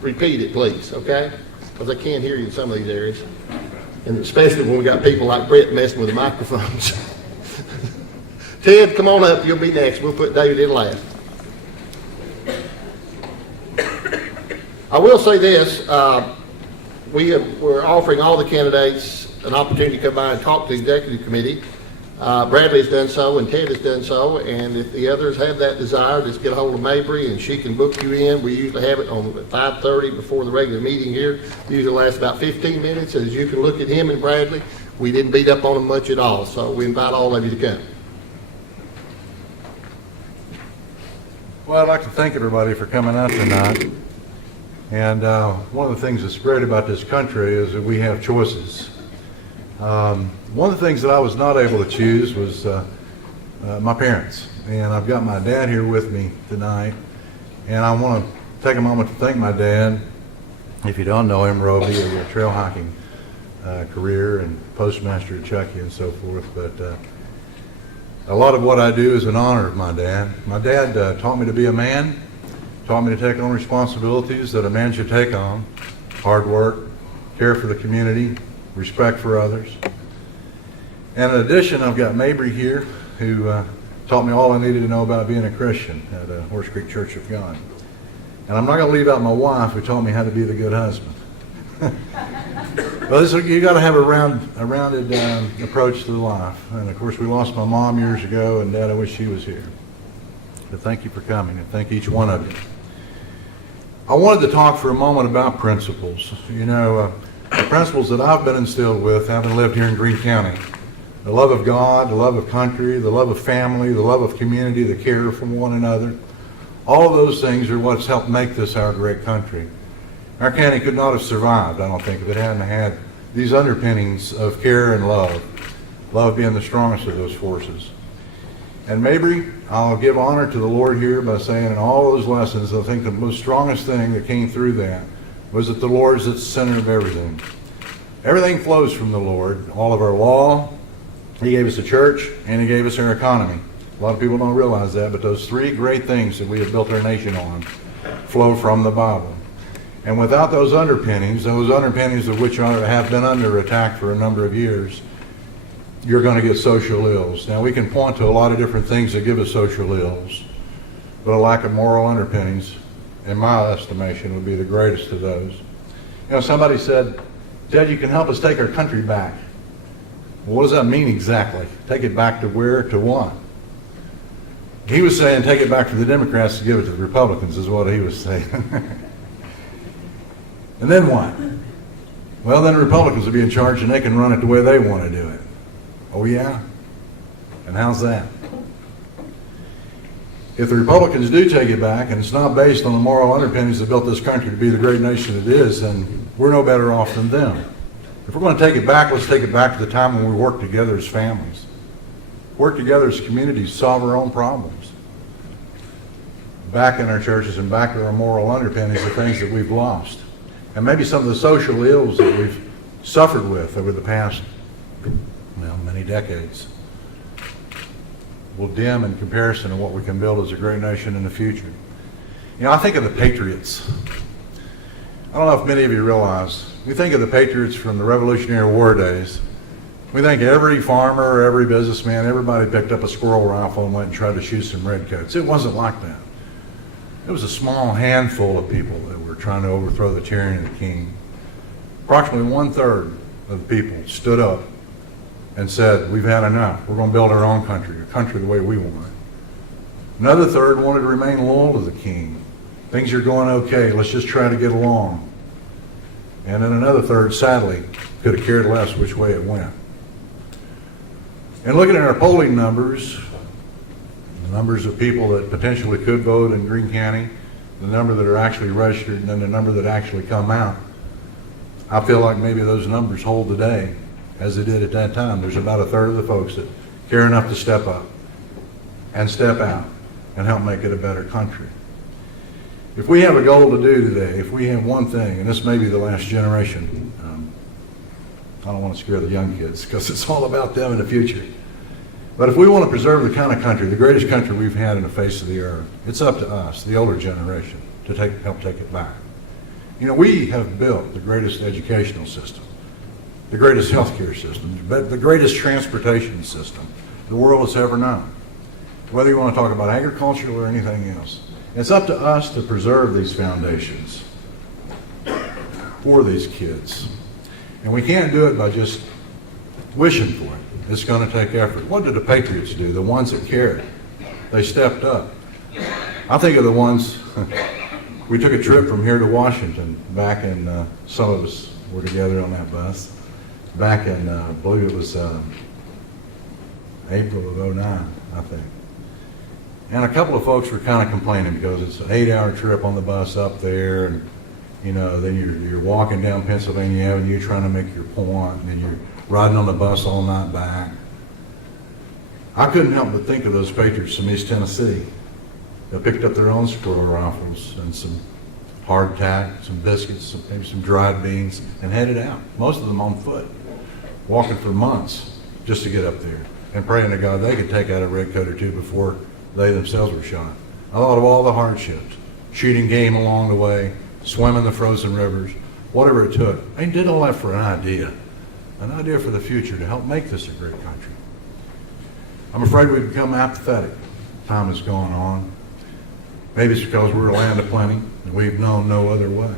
repeat it, please, okay? Because I can't hear you in some of these areas. And especially when we got people like Brett messing with the microphones. Ted, come on up. You'll be next. We'll put David in last. I will say this. We're offering all the candidates an opportunity to come by and talk to the executive committee. Bradley has done so, and Ted has done so, and if the others have that desire, just get a hold of Mabry and she can book you in. We usually have it on 5:30 before the regular meeting here. It usually lasts about 15 minutes. As you can look at him and Bradley, we didn't beat up on them much at all, so we invite all of you to come. Well, I'd like to thank everybody for coming out tonight. And one of the things that's great about this country is that we have choices. One of the things that I was not able to choose was my parents. And I've got my dad here with me tonight. And I want to take a moment to thank my dad. If you don't know him, Roby, he had a trail hiking career and postmaster at Chucky and so forth. But a lot of what I do is in honor of my dad. My dad taught me to be a man, taught me to take on responsibilities that a man should take on. Hard work, care for the community, respect for others. And in addition, I've got Mabry here, who taught me all I needed to know about being a Christian at Horse Creek Church of God. And I'm not going to leave out my wife, who taught me how to be the good husband. But you got to have a rounded approach to life. And of course, we lost my mom years ago, and Dad, I wish she was here. But thank you for coming, and thank each one of you. I wanted to talk for a moment about principles. You know, the principles that I've been instilled with, having lived here in Greene County. The love of God, the love of country, the love of family, the love of community, the care for one another. All of those things are what's helped make this our great country. Our county could not have survived, I don't think, if it hadn't had these underpinnings of care and love. Love being the strongest of those forces. And Mabry, I'll give honor to the Lord here by saying in all those lessons, I think the most strongest thing that came through that was that the Lord is at the center of everything. Everything flows from the Lord. All of our law, He gave us a church, and He gave us our economy. A lot of people don't realize that, but those three great things that we have built our nation on flow from the Bible. And without those underpinnings of which have been under attack for a number of years, you're going to get social ills. Now, we can point to a lot of different things that give us social ills, but a lack of moral underpinnings, in my estimation, would be the greatest of those. You know, somebody said, Ted, you can help us take our country back. Well, what does that mean exactly? Take it back to where, to what? He was saying take it back to the Democrats to give it to the Republicans, is what he was saying. And then what? Well, then the Republicans will be in charge and they can run it the way they want to do it. Oh yeah? And how's that? If the Republicans do take it back, and it's not based on the moral underpinnings that built this country to be the great nation it is, then we're no better off than them. If we're going to take it back, let's take it back to the time when we worked together as families. Work together as communities, solve our own problems. Back in our churches and back to our moral underpinnings, the things that we've lost. And maybe some of the social ills that we've suffered with over the past, many decades will dim in comparison to what we can build as a great nation in the future. You know, I think of the Patriots. I don't know if many of you realize, we think of the Patriots from the Revolutionary War days. We think every farmer, every businessman, everybody picked up a squirrel rifle and went and tried to shoot some redcoats. It wasn't like that. It was a small handful of people that were trying to overthrow the tyranny of the king. Approximately 1/3 of the people stood up and said, we've had enough. We're going to build our own country, a country the way we want it. Another third wanted to remain loyal to the king. Things are going okay, let's just try to get along. And then another third, sadly, could have cared less which way it went. And looking at our polling numbers, the numbers of people that potentially could vote in Greene County, the number that are actually registered, and then the number that actually come out, I feel like maybe those numbers hold today as they did at that time. There's about 1/3 of the folks that care enough to step up and step out and help make it a better country. If we have a goal to do today, if we have one thing, and this may be the last generation, I don't want to scare the young kids because it's all about them in the future. But if we want to preserve the kind of country, the greatest country we've had in the face of the earth, it's up to us, the older generation, to help take it back. You know, we have built the greatest educational system, the greatest healthcare system, the greatest transportation system the world has ever known. Whether you want to talk about agriculture or anything else, it's up to us to preserve these foundations for these kids. And we can't do it by just wishing for it. It's going to take effort. What did the Patriots do? The ones that cared. They stepped up. I think of the ones, we took a trip from here to Washington back in, some of us were together on that bus, back in, I believe it was April of '09, I think. And a couple of folks were kind of complaining because it's an 8-hour trip on the bus up there, and you know, then you're walking down Pennsylvania Avenue trying to make your point, and then you're riding on the bus all night back. I couldn't help but think of those patriots from East Tennessee that picked up their own squirrel rifles and some hardtack, some biscuits, maybe some dried beans, and headed out, most of them on foot, walking for months just to get up there and praying to God they could take out a redcoat or two before they themselves were shot. I thought of all the hardships, shooting game along the way, swimming the frozen rivers, whatever it took. They did all that for an idea for the future to help make this a great country. I'm afraid we've become apathetic. Time has gone on. Maybe it's because we're a land of plenty and we've known no other way.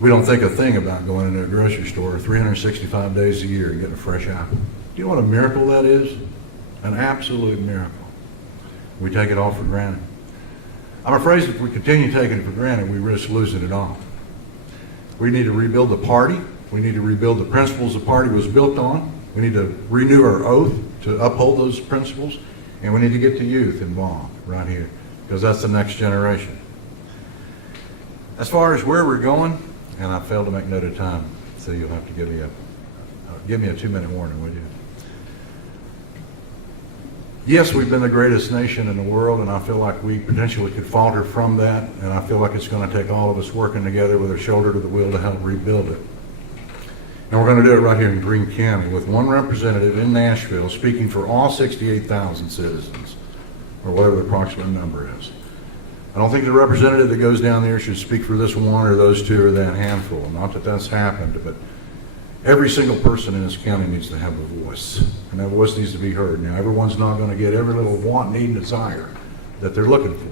We don't think a thing about going into a grocery store 365 days a year and getting a fresh apple. Do you know what a miracle that is? An absolute miracle. We take it all for granted. I'm afraid if we continue taking it for granted, we risk losing it all. We need to rebuild the party. We need to rebuild the principles the party was built on. We need to renew our oath to uphold those principles. And we need to get the youth involved right here, because that's the next generation. As far as where we're going, and I failed to make note of time, so you'll have to give me a 2-minute warning, would you? Yes, we've been the greatest nation in the world, and I feel like we potentially could falter from that, and I feel like it's going to take all of us working together with a shoulder to the wheel to help rebuild it. And we're going to do it right here in Greene County with one representative in Nashville speaking for all 68,000 citizens, or whatever the approximate number is. I don't think the representative that goes down there should speak for this one or those two or that handful. Not that that's happened, but every single person in this county needs to have a voice, and that voice needs to be heard. Now, everyone's not going to get every little want, need, and desire that they're looking for,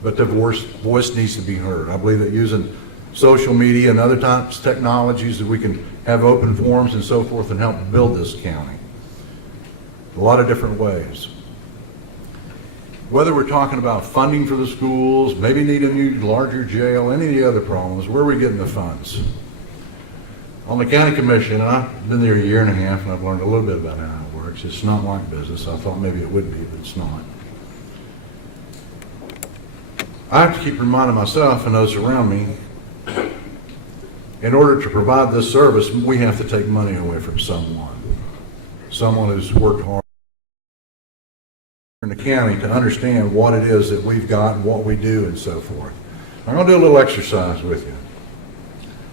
but the voice needs to be heard. I believe that using social media and other types of technologies that we can have open forums and so forth and help build this county. A lot of different ways. Whether we're talking about funding for the schools, maybe need a new larger jail, any of the other problems, where are we getting the funds? On the county commission, and I've been there a year and a half, and I've learned a little bit about how it works. It's not like business. I thought maybe it would be, but it's not. I have to keep reminding myself and those around me, in order to provide this service, we have to take money away from someone who's worked hard in the county to understand what it is that we've got and what we do and so forth. I'm going to do a little exercise with you.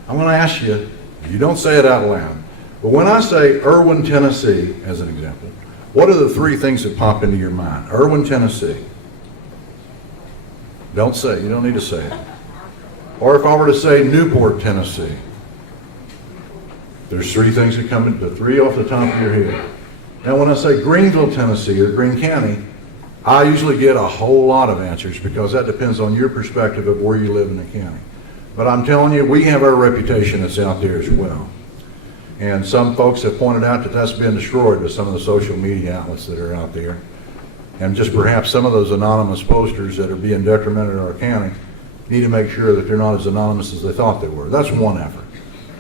I'm going to ask you, you don't say it out loud, but when I say Erwin, Tennessee, as an example, what are the 3 things that pop into your mind? Erwin, Tennessee. Don't say it. You don't need to say it. Or if I were to say Newport, Tennessee, there's 3 things that come into 3 off the top of your head. Now, when I say Greenville, Tennessee, or Greene County, I usually get a whole lot of answers because that depends on your perspective of where you live in the county. But I'm telling you, we have our reputation that's out there as well. And some folks have pointed out that that's been destroyed with some of the social media outlets that are out there. And just perhaps some of those anonymous posters that are being detrimental to our county need to make sure that they're not as anonymous as they thought they were. That's one effort.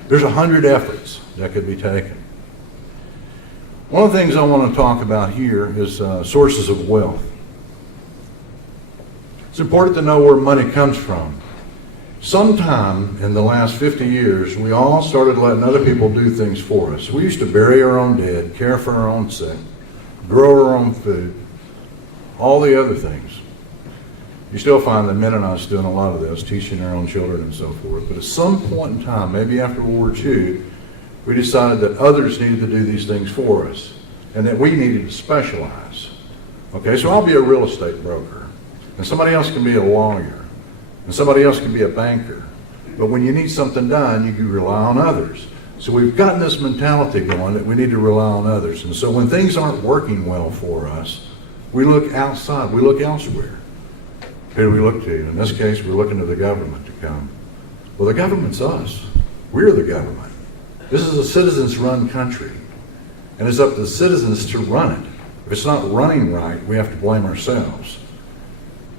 There's 100 efforts that could be taken. One of the things I want to talk about here is sources of wealth. It's important to know where money comes from. Sometime in the last 50 years, we all started letting other people do things for us. We used to bury our own dead, care for our own sick, grow our own food, all the other things. You still find the Mennonites doing a lot of this, teaching their own children and so forth. But at some point in time, maybe after World War II, we decided that others needed to do these things for us and that we needed to specialize. Okay, so I'll be a real estate broker, and somebody else can be a lawyer, and somebody else can be a banker. But when you need something done, you can rely on others. So we've gotten this mentality going that we need to rely on others. And so when things aren't working well for us, we look outside, we look elsewhere. Who do we look to? In this case, we're looking to the government to come. Well, the government's us. We're the government. This is a citizens-run country, and it's up to the citizens to run it. If it's not running right, we have to blame ourselves.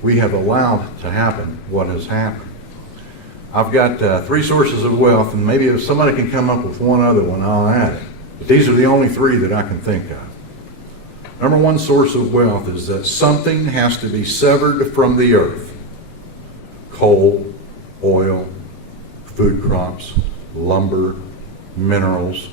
We have allowed to happen what has happened. I've got 3 sources of wealth, and maybe if somebody can come up with one other one, I'll add it. But these are the only 3 that I can think of. Number 1 source of wealth is that something has to be severed from the earth. Coal, oil, food crops, lumber, minerals,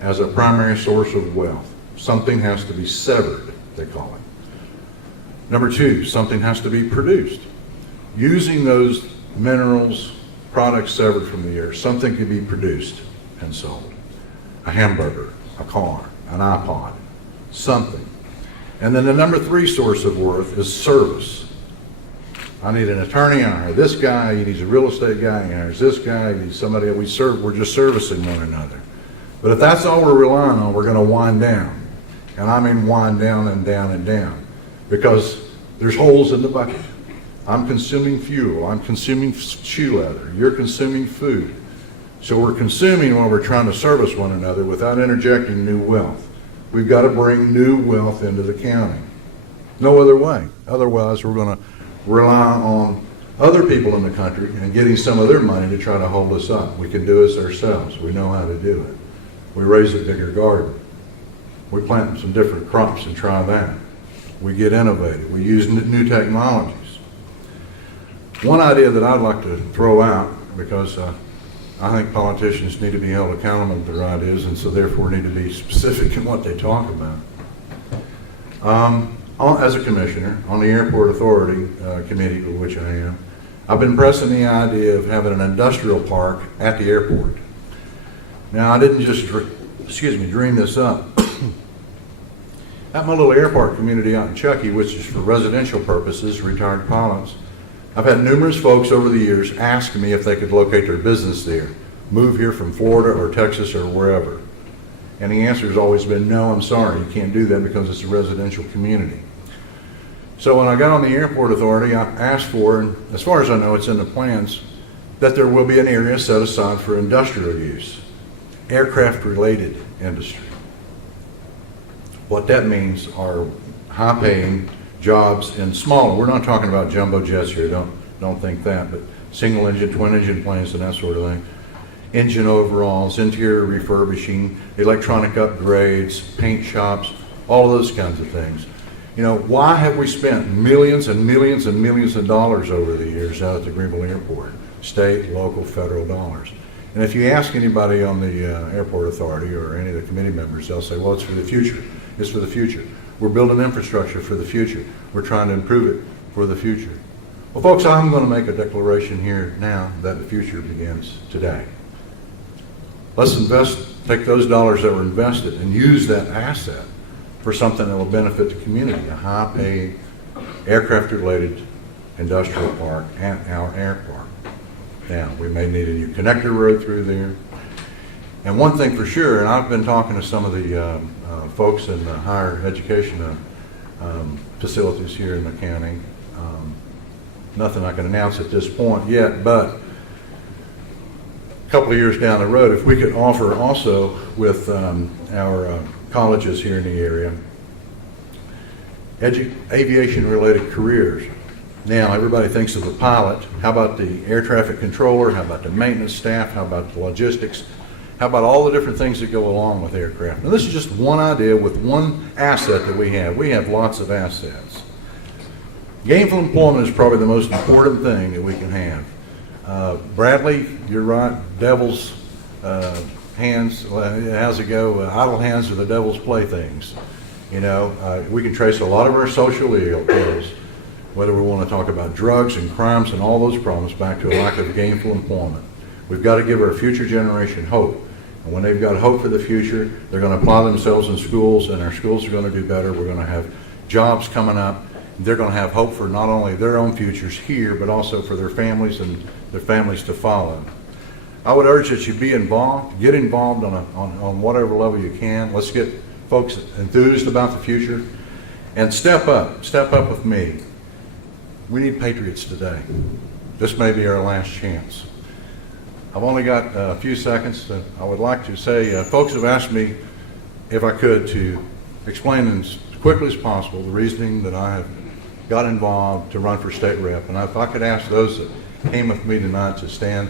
as a primary source of wealth. Something has to be severed, they call it. Number 2, something has to be produced. Using those minerals, products severed from the earth, something can be produced and sold. A hamburger, a car, an iPod, something. And then the number 3 source of worth is service. I need an attorney, I hire this guy, he needs a real estate guy, he hires this guy, he needs somebody, we're just servicing one another. But if that's all we're relying on, we're going to wind down. And I mean wind down and down and down. Because there's holes in the bucket. I'm consuming fuel, I'm consuming shoe leather, you're consuming food. So we're consuming while we're trying to service one another without interjecting new wealth. We've got to bring new wealth into the county. No other way. Otherwise, we're going to rely on other people in the country and getting some of their money to try to hold us up. We can do this ourselves. We know how to do it. We raise a bigger garden. We plant some different crops and try that. We get innovative. We use new technologies. One idea that I'd like to throw out, because I think politicians need to be held accountable to their ideas, and so therefore need to be specific in what they talk about. As a commissioner on the Airport Authority Committee, with which I am, I've been pressing the idea of having an industrial park at the airport. Now, I didn't just, dream this up. At my little airport community out in Chuckey, which is for residential purposes, retired pilots, I've had numerous folks over the years ask me if they could locate their business there, move here from Florida or Texas or wherever. And the answer has always been, no, I'm sorry, you can't do that because it's a residential community. So when I got on the Airport Authority, I asked for, and as far as I know, it's in the plans, that there will be an area set aside for industrial use, aircraft-related industry. What that means are high-paying jobs in smaller, we're not talking about jumbo jets here, don't think that, but single engine, twin engine planes and that sort of thing. Engine overhauls, interior refurbishing, electronic upgrades, paint shops, all of those kinds of things. You know, why have we spent millions and millions and millions of dollars over the years out at the Greenville Airport? State, local, federal dollars. And if you ask anybody on the Airport Authority or any of the committee members, they'll say, well, it's for the future. It's for the future. We're building infrastructure for the future. We're trying to improve it for the future. Well, folks, I'm going to make a declaration here now that the future begins today. Let's take those dollars that were invested and use that asset for something that will benefit the community, a high-paying, aircraft-related industrial park at our airport. Now, we may need a new connector road through there. And one thing for sure, and I've been talking to some of the folks in the higher education facilities here in the county. Nothing I can announce at this point yet, but a couple of years down the road, if we could offer also with our colleges here in the area, aviation-related careers. Now, everybody thinks of the pilot. How about the air traffic controller? How about the maintenance staff? How about the logistics? How about all the different things that go along with aircraft? Now, this is just one idea with one asset that we have. We have lots of assets. Gainful employment is probably the most important thing that we can have. Bradley, you're right, devil's hands, how's it go? Idle hands are the devil's playthings. You know, we can trace a lot of our social ills, whether we want to talk about drugs and crimes and all those problems, back to a lack of gainful employment. We've got to give our future generation hope. And when they've got hope for the future, they're going to apply themselves in schools, and our schools are going to do better. We're going to have jobs coming up, they're going to have hope for not only their own futures here, but also for their families and their families to follow. I would urge that you be involved, get involved on whatever level you can. Let's get folks enthused about the future, and step up with me. We need patriots today. This may be our last chance. I've only got a few seconds. I would like to say, folks have asked me if I could to explain as quickly as possible the reasoning that I have got involved to run for state rep. And if I could ask those that came with me tonight to stand.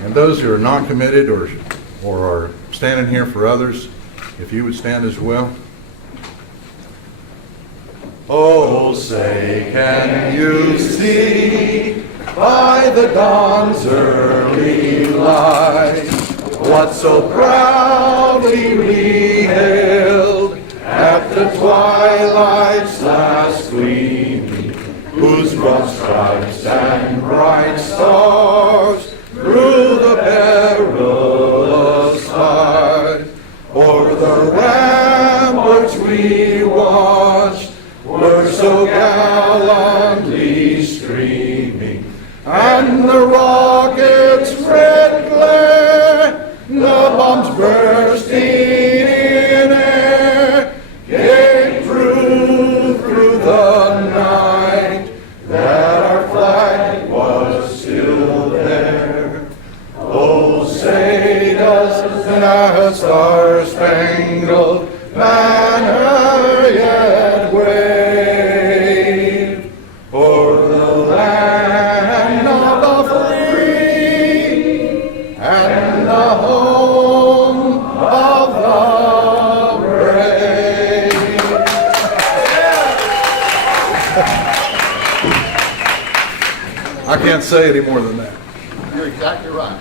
And those who are not committed or are standing here for others, if you would stand as well. Oh, say, can you see by the dawn's early light what so proudly we hailed at the twilight's last gleaming, whose broad stripes and bright stars through the perilous fight o'er the ramparts we watched were so gallantly streaming, and the rockets' red glare, the bombs bursting in air, gave proof through the night that our flag was still there. Oh, say does the star-spangled banner yet wave o'er the land of the free and the home of the brave? I can't say any more than that. You're exactly right.